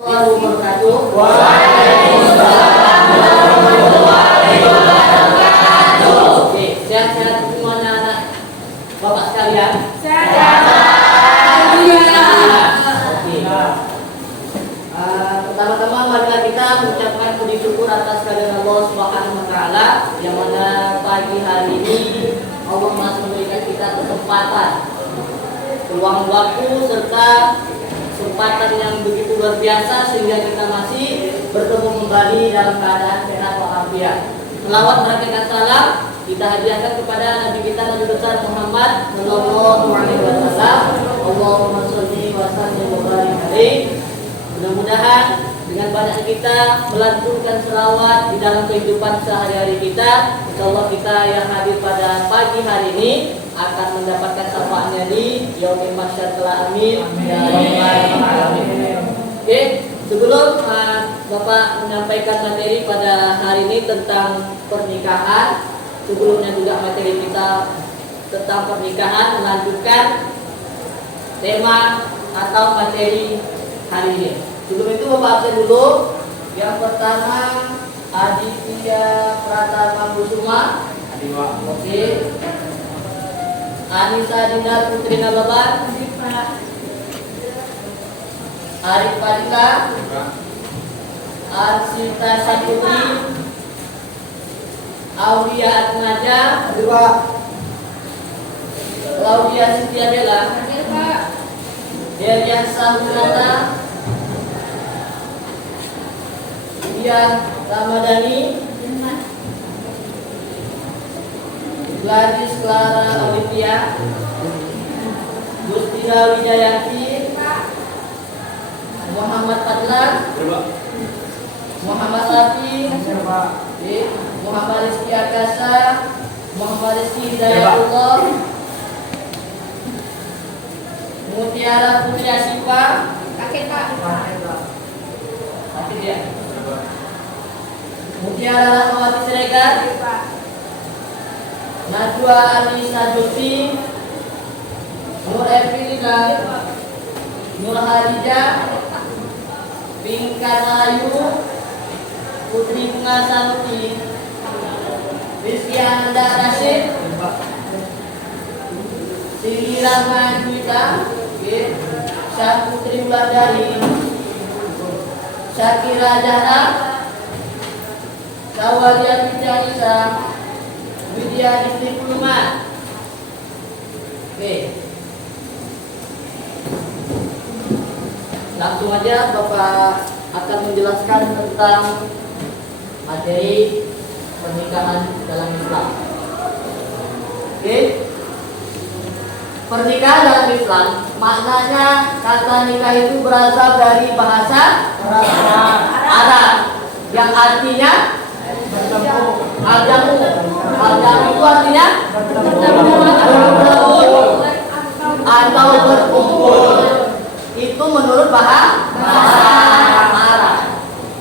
wabarakatuh. Waalaikumsalam warahmatullahi wabarakatuh. Oke, sehat-sehat semuanya anak Bapak sekalian. Sehat. Oke. Pertama-tama marilah kita mengucapkan puji syukur atas kehadiran Allah Subhanahu wa taala yang mana pagi hari ini Allah masih memberikan kita kesempatan, peluang waktu serta kesempatan yang begitu luar biasa sehingga kita masih bertemu kembali dalam keadaan sehat walafiat. Selawat barakat salam kita hadiahkan kepada Nabi kita Nabi besar Muhammad sallallahu alaihi wasallam. Allahumma sholli wa sallim wa barik alaihi. Mudah-mudahan dengan banyak kita melantunkan selawat di dalam kehidupan sehari-hari kita, insyaallah kita yang hadir pada pagi hari ini akan mendapatkan syafaatnya di yaumil mahsyar kelak. Amin. Ya rabbal alamin. Oke, sebelum Bapak menyampaikan materi pada hari ini tentang pernikahan, sebelumnya juga materi kita tentang pernikahan melanjutkan tema atau materi hari ini. Sebelum itu Bapak absen dulu. Yang pertama Aditya Pratama Kusuma. Oke. Anissa Dinda Putri Nababan. Arif Padilla. Arsita Saputi. Aulia Atmaja. Claudia Cynthia Bella. Delian Samunata. Dia Ramadhani. Gladys Clara Olivia. Gustira Wijayanti. Muhammad Fadlan. Muhammad Safi. Muhammad Rizky Akasa. Muhammad Rizky Hidayatullah. Mutiara Putri Asifa. Kakek Pak. Kakek dia. Mutiara Rahmawati Siregar. Najwa Anissa Joti. Nur Evelina. Nur Harija. Pinkan Ayu. Putri Bunga Sanuti. Rizky Anda Rashid. Sri Rahma Juwita. Syah Putri Wulandari. Syakira Jahra. Sawalia Fitrianisa. Widya Istri Puluman. Oke. Langsung aja Bapak akan menjelaskan tentang materi pernikahan dalam Islam. Oke. Pernikahan dalam Islam maknanya kata nikah itu berasal dari bahasa Arab yang artinya al-jamu. Al-jamu itu artinya berkumpul atau berkumpul. Itu menurut bahasa Arab.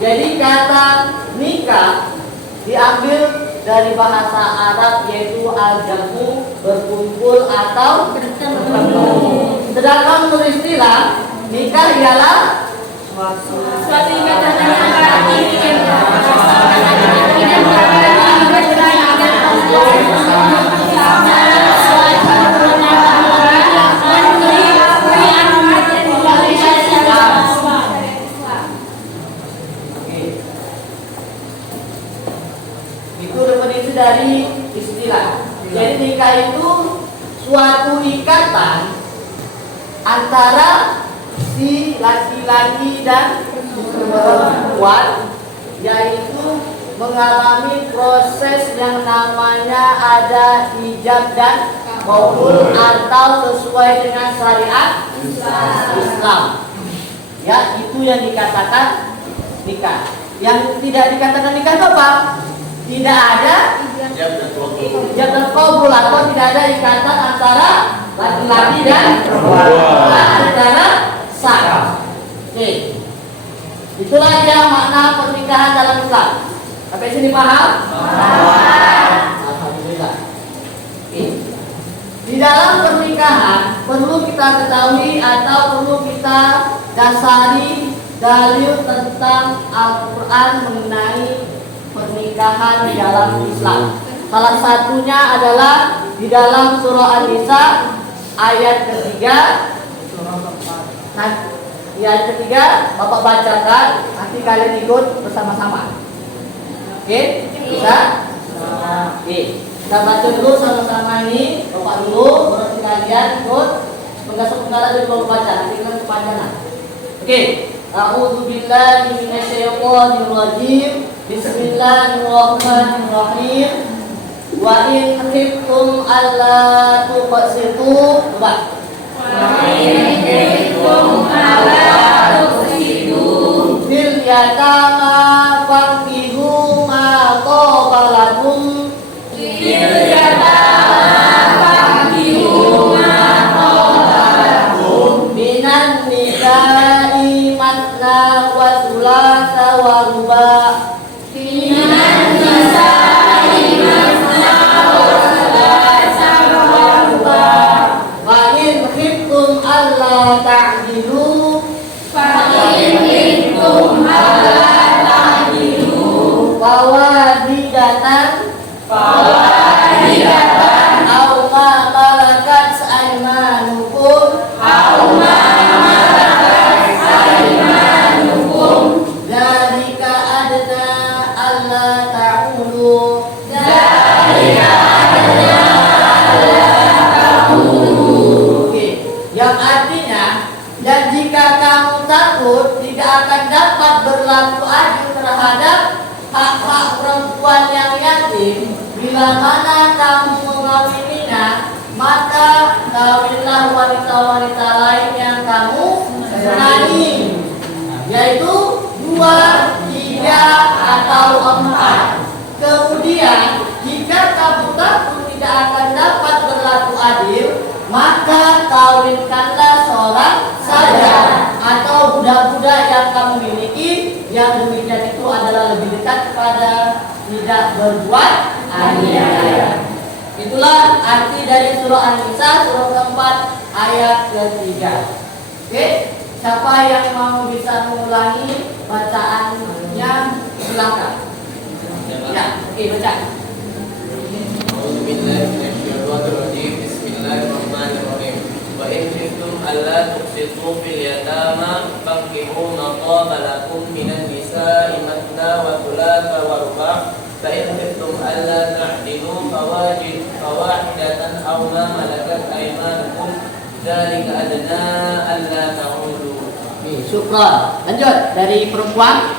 Jadi kata nikah diambil dari bahasa Arab yaitu al-jamu, berkumpul atau bertemu. Sedangkan menurut istilah nikah ialah suatu ikatan antara itu definisi dari istilah. Jadi nikah itu suatu ikatan antara si laki-laki dan perempuan, yaitu mengalami proses yang namanya ada ijab dan qabul atau sesuai dengan syariat Islam. Ya, itu yang dikatakan nikah. Yang tidak dikatakan nikah itu apa? Tidak ada ijab dan qabul atau tidak ada ikatan antara laki-laki dan perempuan secara sah. Oke. Itulah dia makna pernikahan dalam Islam. Sampai sini paham? Alhamdulillah. Oke. Di dalam pernikahan perlu kita ketahui atau perlu kita dasari dalil tentang Al-Quran mengenai pernikahan di dalam Islam. Salah satunya adalah di dalam surah An-Nisa ayat ketiga. Ayat ketiga Bapak bacakan, nanti kalian ikut bersama-sama. Oke? Bisa? Oke. Kita baca dulu sama-sama ini. Bapak dulu, baru kalian ikut. Penggaso-penggalan dari Bapak baca, nanti kan kepanjangan. Oke. A'udzu billahi minasyaitonir rajim. Bismillahirrahmanirrahim. Wa in khiftum alla tuqsitu. Coba. Wa in khiftum alla tuqsitu Fil yatama fankihu ma taba lakum. fil yatama fankihu ma taba lakum Minan nisa'i matna wa thulatha wa ruba'. minan nisa'i masna wa thulatha wa ruba' Wa in khiftum alla ta'dilu fa in khiftum alla ta'dilu fawahidatan fawahidatan aw ma malakat aymanukum aw ma malakat aymanukum dzalika adna alla ta'ulu. dzalika adna alla ta'ulu. Oke, yang artinya, dan jika kamu takut tidak akan dapat berlaku adil terhadap hak-hak perempuan yang yatim, bila mana kamu mengawininya, maka kawinlah wanita-wanita lain yang kamu senangi, yaitu 2, 3, atau 4. Kemudian jika kamu takut tidak akan dapat berlaku adil, maka kawinkanlah seorang saja atau budak-budak yang kamu miliki, yang demikian itu adalah lebih dekat kepada tidak berbuat aniaya. Itulah arti dari surah An-Nisa surah keempat ayat ketiga. Oke, siapa yang mau bisa mengulangi bacaannya silakan. Ya, oke, baca. A'udzubillahiminasyaitonirrajim. Bismillahirrahmanirrahim. Wa in khiftum alla tuqsitu fil yatama fankihu ma taba lakum minan nisa'i matna wa thulatha wa ruba'. Fa in khiftum alla ta'dilu fawahidatan aw ma malakat aymanukum dzalika adna alla ta'ulu. Syukran. Lanjut dari perempuan.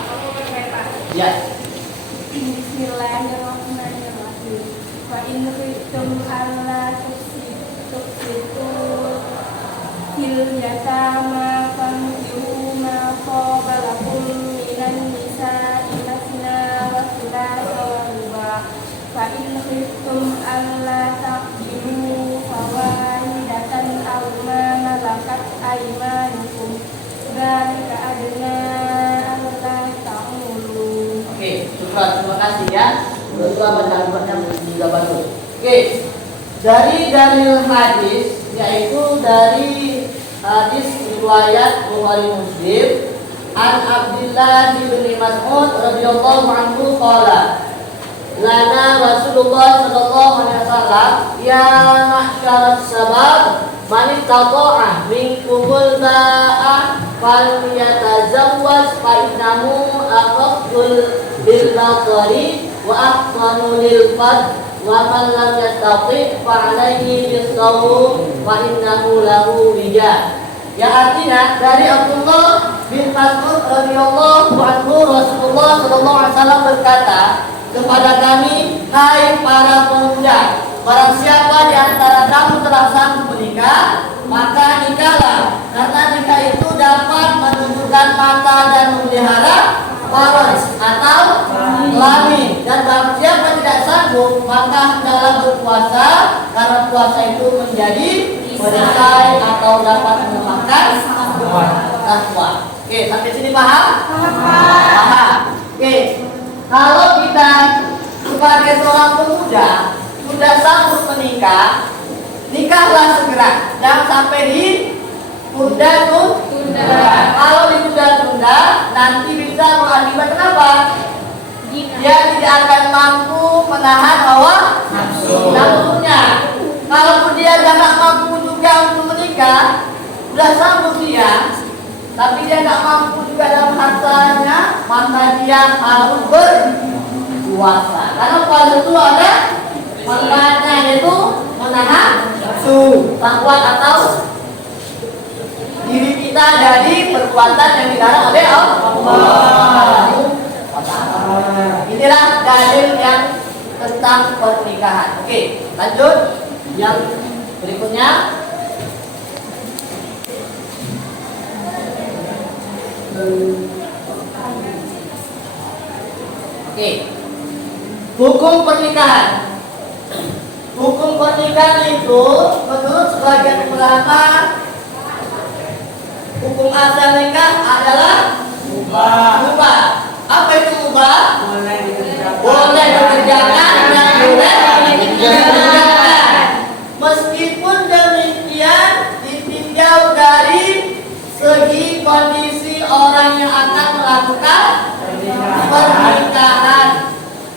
Ya. Bismillahirrahmanirrahim. Wa in khiftum alla tuqsitu fil yatama fankihu ma taba lakum minan nisa'i masna wa thulatha wa ruba'. Fa in khiftum alla ta'dilu fawahidatan aw ma malakat aymanukum dzalika adna alla ta'ulu. Oke, syukran, terima kasih ya. Berdua baca-bacanya juga bagus. Oke, dari dalil hadis, yaitu dari hadis riwayat Bukhari Muslim, an Abdullah bin Mas'ud radhiyallahu anhu qala lana Rasulullah sallallahu alaihi wasallam ya mahsyaras sabab man istata'a minkumul ba'ah falyatazawwaj fa innahu aqrabul bil basari wa ahsanu lil fard wa man lam yastati' fa alaihi bis-sawm fa innahu lahu wija. Ya, artinya dari Abdullah bin Mas'ud radhiyallahu anhu Rasulullah sallallahu alaihi wasallam berkata kepada kami, hai para pemuda, barang siapa di antara kamu telah sanggup menikah, maka nikahlah, karena nikah itu dapat menundukkan mata dan memelihara paras atau kelamin. Dan barang siapa tidak sanggup, maka hendaklah berpuasa, karena puasa itu menjadi perisai atau dapat melemahkan takwa. Oke, sampai sini paham? Paham. Oke. Kalau kita sebagai seorang pemuda sudah sanggup menikah, nikahlah segera, jangan sampai ditunda. Kalau ditunda-tunda, nanti bisa mengakibatkan apa? Dia tidak akan mampu menahan hawa nafsunya. Kalau dia tidak mampu juga untuk menikah, sudah sanggup dia, tapi dia tidak mampu juga dalam hartanya, maka dia harus berpuasa. Karena puasa itu ada manfaatnya, yaitu menahan nafsu, syahwat atau diri kita dari perbuatan yang dilarang oleh Allah. Inilah dalil yang tentang pernikahan. Oke, lanjut yang berikutnya. Oke, hukum pernikahan. Hukum pernikahan itu menurut sebagian ulama, hukum asal nikah adalah mubah. Apa itu mubah? Boleh dikerjakan dan boleh ditinggalkan. Meskipun demikian ditinjau dari segi kondisi orang yang akan melakukan pernikahan.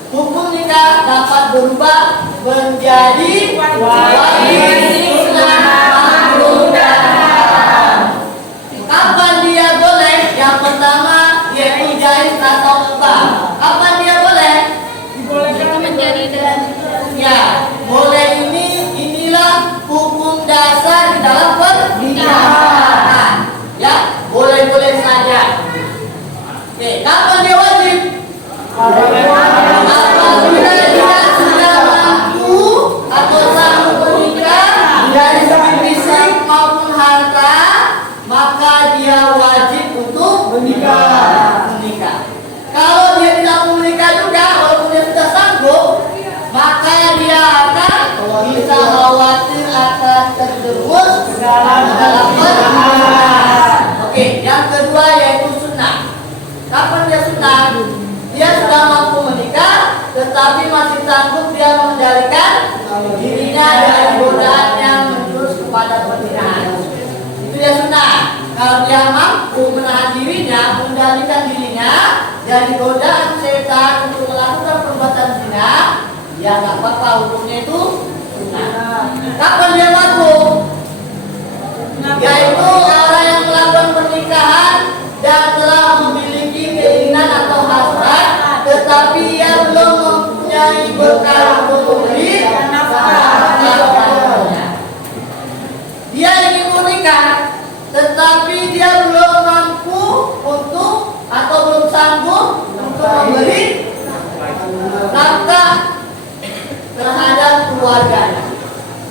Hukum nikah dapat berubah menjadi wajib, sunnah, makruh, dan haram. Kapan dia boleh? Yang pertama yaitu jaiz atau mubah. Kapan dia boleh? Dibolehkan menjadi dan Ya, boleh inilah hukum dasar di dalam pernikahan. Ya, boleh-boleh saja. Oke, kapan dia wajib? Apabila dia sudah mampu atau sanggup menikah dari segi fisik maupun harta, maka dia wajib untuk menikah. Kalau dia tidak mau menikah juga, walaupun dia sudah sanggup, maka dia akan bisa khawatir akan terjerumus dalam pernikahan. Oke, yang kedua yaitu sunnah. Kapan dia sunnah? Dia sudah mampu menikah, tetapi masih sanggup dia mengendalikan dirinya dari godaan yang menjurus kepada pernikahan. Itu dia sunnah. Kalau dia mampu menahan dirinya, mengendalikan dirinya dari godaan setan untuk melakukan perbuatan zina, ya nggak apa-apa, hukumnya itu sunnah. Kapan dia mampu? Yaitu orang yang melakukan pernikahan dan telah memiliki keinginan atau hasrat, tetapi ia belum mempunyai bekal untuk membeli nafkahnya. Dia ingin menikah, tetapi dia belum mampu untuk atau belum sanggup untuk memberi nafkah terhadap keluarganya.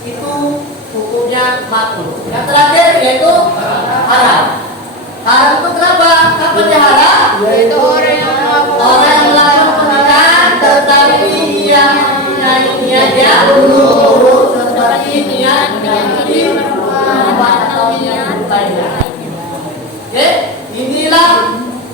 Itu hukumnya makruh. Yang terakhir yaitu haram. Haram itu kenapa? Kapan dia haram? yaitu orang yang Orang yang melakukan pernikahan tetapi ia mempunyai niat yang buruk, seperti niat ganti perempuan atau niat lainnya. Oke, inilah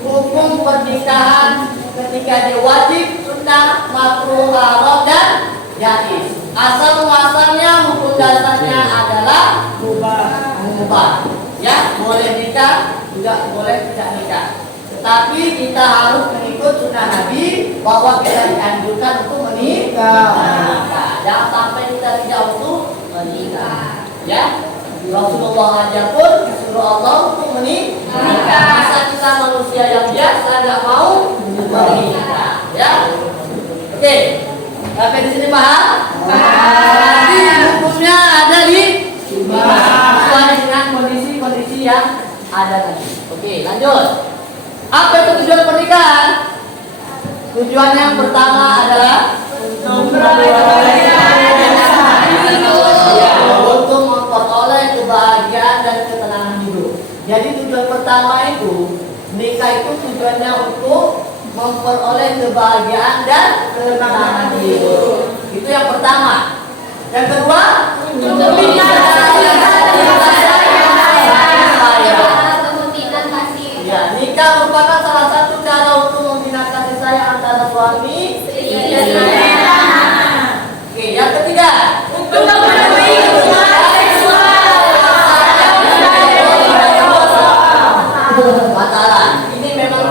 hukum pernikahan ketika dia wajib, sunnah, makruh, haram, dan jaiz. Asal muasalnya hukum dasarnya adalah mubah. Ya, boleh nikah juga boleh tidak nikah. Tetapi kita harus mengikut sunnah Nabi bahwa kita dianjurkan untuk menikah. Jangan sampai kita tidak untuk menikah. Ya, Rasulullah aja pun disuruh Allah untuk menikah. Masa kita manusia yang biasa nggak mau menikah. Ya, oke. Sampai di sini paham? Nanti hukumnya ada di sesuai dengan kondisi-kondisi yang ada tadi. Oke, lanjut. Apa itu tujuan pernikahan? Tujuan yang pertama adalah untuk memperoleh kebahagiaan dan ketenangan hidup. Jadi tujuan pertama itu, nikah itu tujuannya untuk memperoleh kebahagiaan dan ketenangan hidup. Itu yang pertama. Yang kedua, untuk ya, nikah merupakan salah satu cara untuk membina kasih sayang antara suami istri. Oke, yang ketiga, untuk memenuhi kebutuhan seksual. Ini memang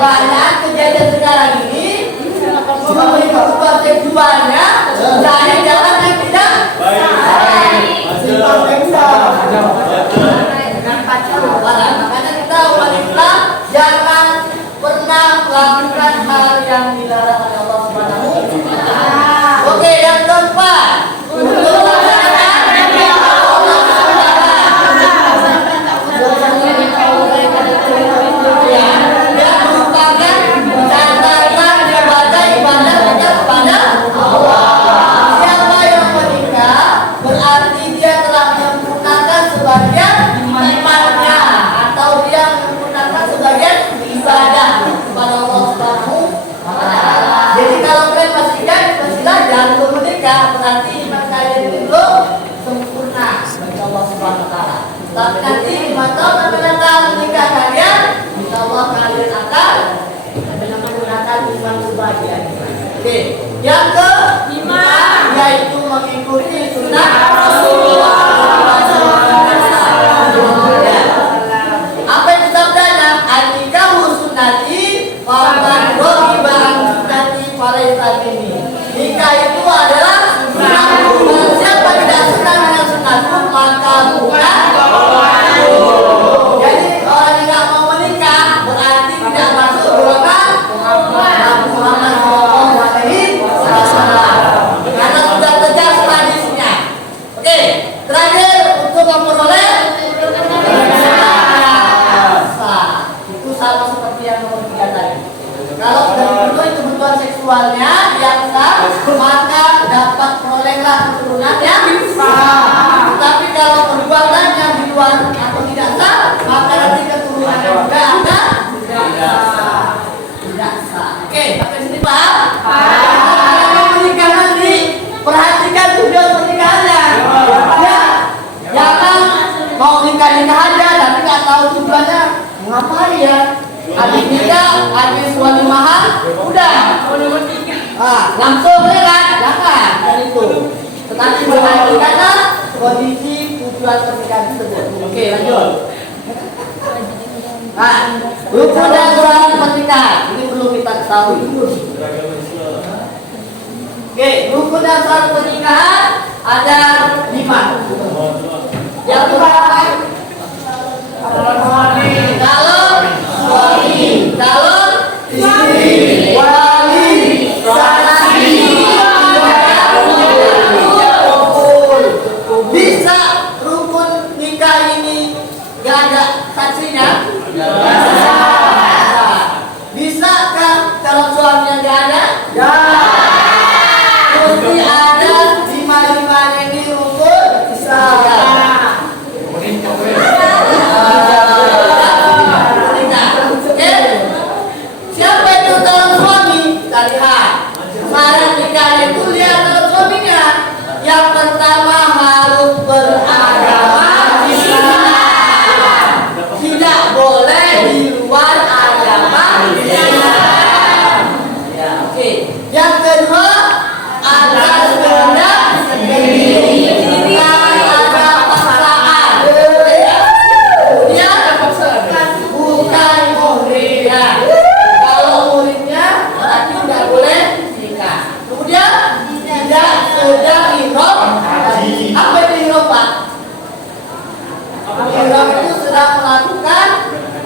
banyak kejadian sekarang ini memiliki hubungan seksualnya dari jalan yang tidak makanya kita wanita jangan pernah melakukan hal yang dilarang oleh Allah Subhanahu wa Ta'ala. Oke, yang keempat, untuk berarti iman kalian itu belum sempurna bagi Allah Subhanahu wa Ta'ala. Tapi nanti 5 tahun mendatang menikah kalian, insya Allah kalian akan menggunakan iman kebahagiaan. Oke, yang kelima yaitu mengikuti sunnah Rasulullah. Apa yang disabdanya? An-nikahu sunnati wa man raghiba an sunnati falaysa minni. Nikah itu adalah siapa tidak senang dengan sunnahku maka bukan orangku. Jadi orang yang tidak mau menikah berarti tidak masuk golongan Muhammad Sallallahu Alaihi Wasallam. Karena sudah tegas hadisnya. Oke, terakhir untuk memperoleh itu sama seperti yang nomor 3 tadi. Kalau sudah dipenuhi kebutuhan seksualnya yang sah, maka dapat perolehlah keturunan yang sah. Tapi kalau perbuatannya di luar atau tidak sah, maka nanti keturunannya juga akan tidak sah. Oke, sampai sini paham? Kalau menikah nanti, perhatikan tujuan pernikahannya. Ya, jangan mau nikah aja, tapi nggak tahu tujuannya ngapain ya. Habis nikah, habis walimahan, udah langsung ya kan? Jangan dan itu. Tetapi perhatikanlah kondisi tujuan pernikahan tersebut. Oke, lanjut. Nah, rukun dan syarat pernikahan ini perlu kita ketahui. Oke, rukun dan syarat pernikahan ada 5. Yang pertama, calon istri, wali, saksi, bisa rukun nikah ini gak ada saksinya? Bisakah calon suaminya gak ada? Mesti ada 5-5 ini rukun bisa. Siapa itu calon suami? Kita lihat syarat nikahnya itu lihat calon suaminya. Yang pertama harus beragama Islam, tidak boleh di luar agama Islam. Ya, oke. Yang kedua atas kehendak sendiri, ada pasangan. Dia bukan muhrim. Kalau muhrimnya berarti tidak boleh nikah. Kemudian tidak sedang ihram. Apa itu ihram, Pak? Ihram itu sedang melakukan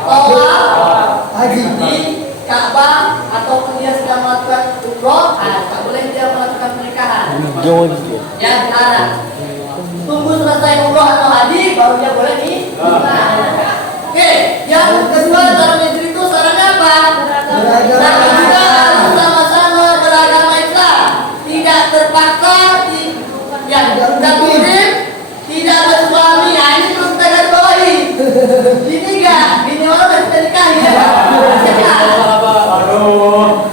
tawaf di Ka'bah ataupun dia sedang melakukan umroh, tak boleh dia melakukan pernikahan. Ya, dilarang. Tunggu selesai umroh atau haji baru dia boleh nikah. Oke, yang kedua calon istri itu syaratnya apa? Syaratnya juga harus sama-sama beragama Islam, tidak terpaksa, yang tidak muhrim, tidak bersuami. Nah, ini belum kita garis bawahi. Ini enggak, ini orang sudah kita nikahi ya.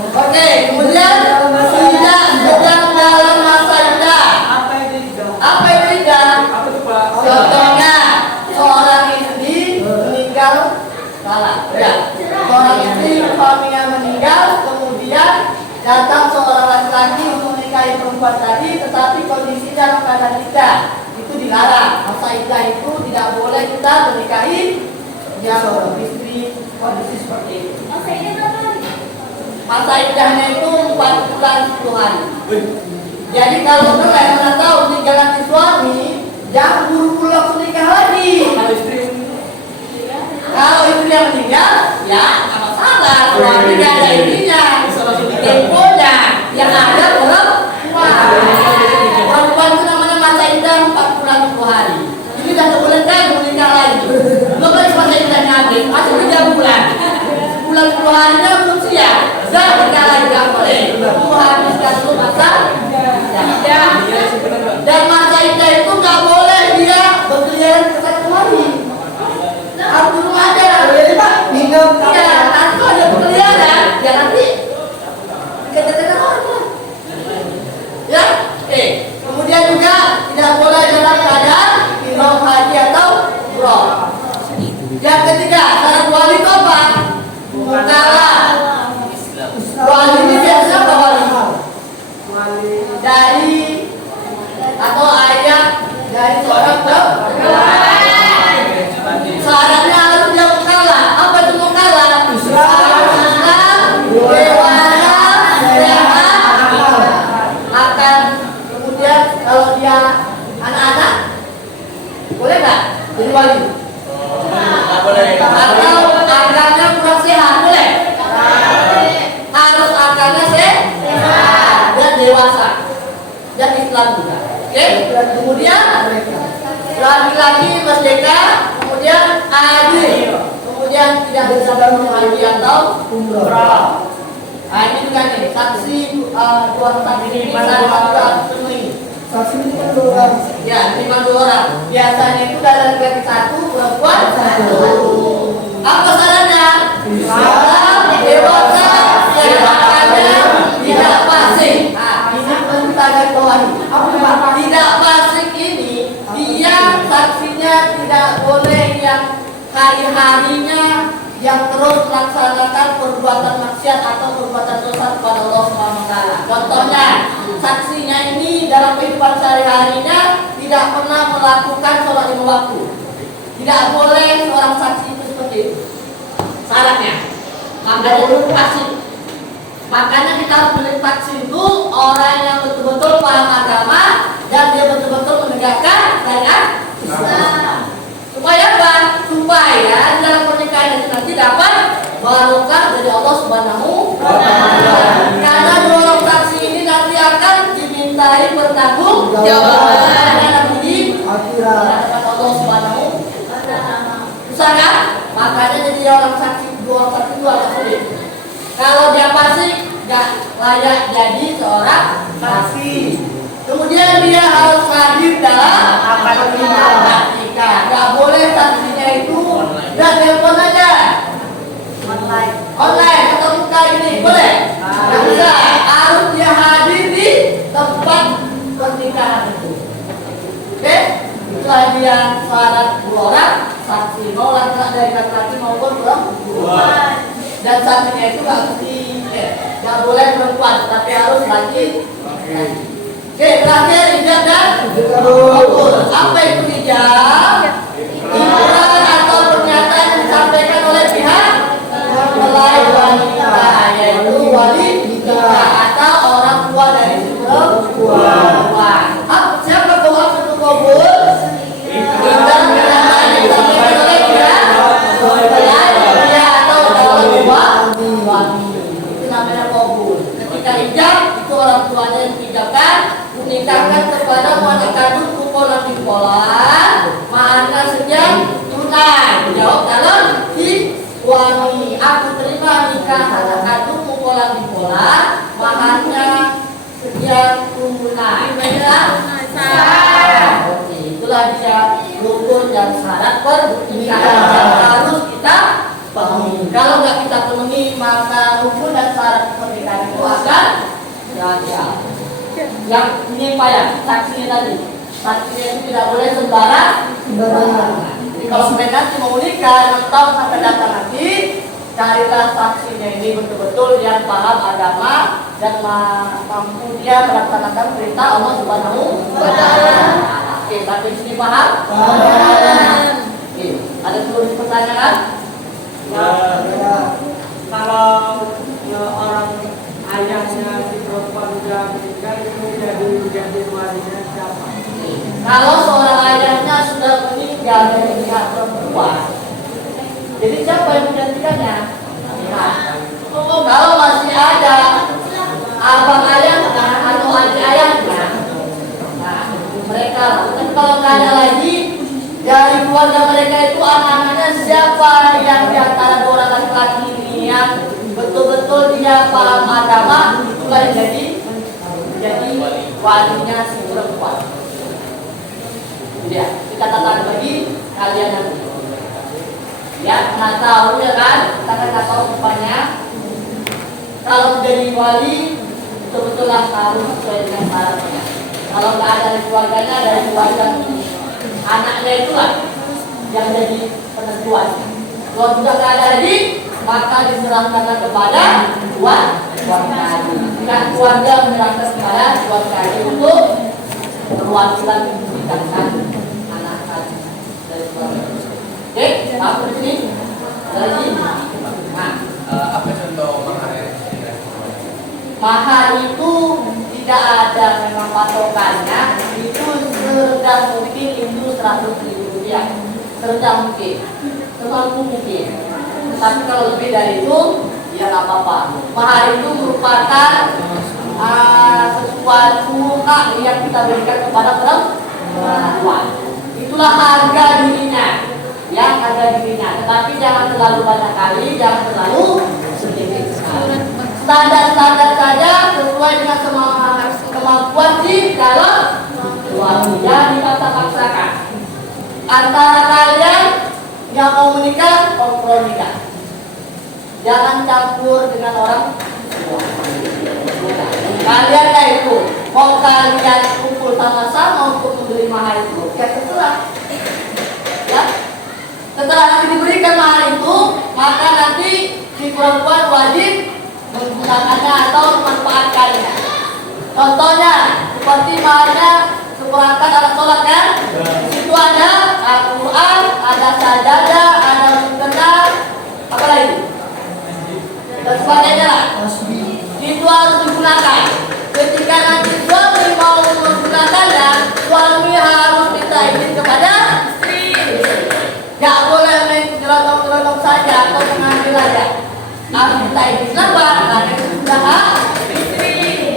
Oke, kemudian tidak sedang dalam masa iddah. Apa itu iddah? Contohnya seorang istri meninggal, ya. Seorang istri suaminya meninggal, kemudian datang seorang laki-laki untuk menikahi perempuan tadi, tetapi kondisi dalam keadaan iddah, itu dilarang. Masa iddah itu tidak boleh kita menikahi yang istri kondisi seperti itu. Masa iddahnya itu 4 bulan 10 hari. Jadi kalau kalian mana tahu diganti suami, jangan buru-buru langsung nikah lagi. Kalau istri yang meninggal, ya nggak masalah. Suami nggak ada istrinya, temponya yang ada perempuan itu namanya masa iddah 4 bulan 10 hari. Ini udah sebulan kan menikah lagi. Lo kan masa iddahnya habis, masih 3 bulan. Bulan 10 harinya belum siap. Dan nikah lagi nggak boleh. Tunggu habiskan dulu masa iddah. Dan masa iddah itu nggak boleh dia berkeliaran ke sana kemari. Harus di rumah aja. Ya, nanti kalau ada berkeliaran, ya nanti kejar-kejar orang. Ya, oke. Kemudian juga tidak boleh dalam keadaan ihram haji atau umroh. Yang ketiga, syarat wali itu apa? Mukallaf. Wali ini biasanya apa wali? Dari atau ayah dari seorang perempuan. Syaratnya harus dia mukallaf. Apa itu mukallaf? Islam, dewasa, sehat, akan. Kemudian kalau dia anak-anak, boleh nggak jadi wali? Atau akalnya kurang sehat, boleh? Harus akalnya sehat dan dewasa dan Islam juga. Oke? Kemudian laki-laki merdeka, kemudian adil, kemudian tidak bisa haji atau umrah. Nah ini juga nih saksi dua saksi ini syarat penuhi. Saksi ini kan 2 orang. Ya, minimal 2 orang. Biasanya itu dari laki-laki 1, perempuan 1. Apa syaratnya? Islam, dewasa, sehatnya, tidak fasik. Nah, ini penting kita bawahi. Tidak fasik ini, dia saksinya tidak boleh yang hari-harinya yang terus melaksanakan perbuatan maksiat atau perbuatan dosa kepada Allah SWT. Contohnya, saksinya ini dalam kehidupan sehari-harinya tidak pernah melakukan sholat 5 waktu. Tidak boleh seorang saksi itu seperti itu. Syaratnya, makanya itu saksi. Makanya kita harus pilih saksi itu orang yang betul-betul paham agama dan dia betul-betul menegakkan syariat Islam. Supaya apa? Supaya dalam pernikahan itu nanti dapat barokah dari Allah Subhanahu wa Ta'ala. Karena 2 orang saksi ini nanti akan dimintai bertanggung jawaban nanti di akhirat Allah Subhanahu wa Ta'ala. Susah kan? Makanya jadi orang saksi 2 orang saksi itu agak sulit. Kalau dia fasik nggak layak jadi seorang saksi. Kemudian dia harus hadir dalam akad nikah. Nggak boleh saksinya itu dan telepon aja. Online atau buka ini boleh? Nggak bisa. Harus dia hadir di tempat pernikahan itu. Oke? Itulah dia syarat 2 orang saksi. Mau laki-laki dari laki-laki maupun perempuan. Dan saksinya itu nggak boleh perempuan, tapi harus laki. Oke, terakhir ijab dan kabul. Apa itu ijab? Ikrar atau pernyataan yang disampaikan oleh pihak mempelai wanita, yaitu wali nikah atau orang tua dari si perempuan. Siapa tahu apa itu kabul? Ikrar pernyataan yang disampaikan oleh pihak mempelai wanita atau orang tua wali. Itu namanya kabul. Ketika ijab itu orang tuanya yang diijabkan menikahkan kepada wanita kandung pukulan di sekolah, mana sejak tunai. Jawab calon si suami, aku terima nikah anak kandung pukulan di sekolah, maharnya sejak tunai. Oke, itulah dia rukun dan syarat pernikahan yang harus kita penuhi. Kalau nggak kita penuhi, maka rukun dan syarat pernikahan itu akan gagal. Yang ini Pak ya, saksinya tadi. Saksinya itu tidak boleh sembarangan. Jadi kalau mereka nanti mau nikah, tahu sampai datang nanti, carilah saksinya ini betul-betul yang paham agama dan mampu dia melaksanakan perintah Allah Subhanahu wa Ta'ala. Oke, sampai sini paham? Oke, ada seluruh pertanyaan? Ya. Kalau orang Kalau seorang ayahnya sudah meninggal dari pihak perempuan, jadi siapa yang menggantikannya? Nah, kalau masih ada abang ayahnya atau adik ayahnya, nah mereka. Tapi kalau nggak ada lagi dari keluarga mereka itu anak-anaknya, siapa yang di antara dua orang laki-laki ini yang betul-betul dia paham agama, itulah yang jadi walinya si perempuan. Ya, kita tata bagi kalian nanti. Ya, nggak tahu ya kan? Kita kan nggak tahu rupanya. Kalau jadi wali, betul-betullah harus sesuai dengan syaratnya. Kalau nggak ada dari keluarganya, dari keluarga anaknya itulah yang jadi penentuan. Kalau sudah nggak ada lagi, maka diserahkan kepada keluarga. Jika keluarga menyerahkan kepada keluarga untuk perwakilan memberikan anak tadi dari keluarga. Oke, apa di sini? Lagi. Nah, Apa contoh mahar yang mahar itu tidak ada memang patokannya. Itu serendah mungkin itu 100.000 rupiah. Serendah mungkin, semampu mungkin. Tapi kalau lebih dari itu, ya nggak apa-apa. Mahar itu merupakan sesuatu hak yang kita berikan kepada perempuan. Itulah harga dirinya, yang harga dirinya. Tetapi jangan terlalu banyak kali, jangan terlalu sedikit sekali. Standar-standar saja sesuai dengan kemampuan di dalam suami, yang dipaksa-paksakan. Antara kalian yang mau menikah, kompromikan. Jangan campur dengan orang tua. Kalian kayak itu, mau kalian kumpul sama-sama untuk membeli mahar itu, ya terserah. Ya, setelah nanti diberikan mahar itu, maka nanti si perempuan wajib menggunakannya atau memanfaatkannya. Contohnya seperti maharnya seperangkat alat sholat kan? Itu ada Al-Quran, ada sajadah, ada mukena, apa lagi? Dan sebagainya lah. Itu harus digunakan. Ketika nanti suami mau menggunakannya, suami harus minta izin kepada istri. Gak boleh main nyelotong-nyelotong saja atau mengambil aja. Harus minta izin. Kenapa? Karena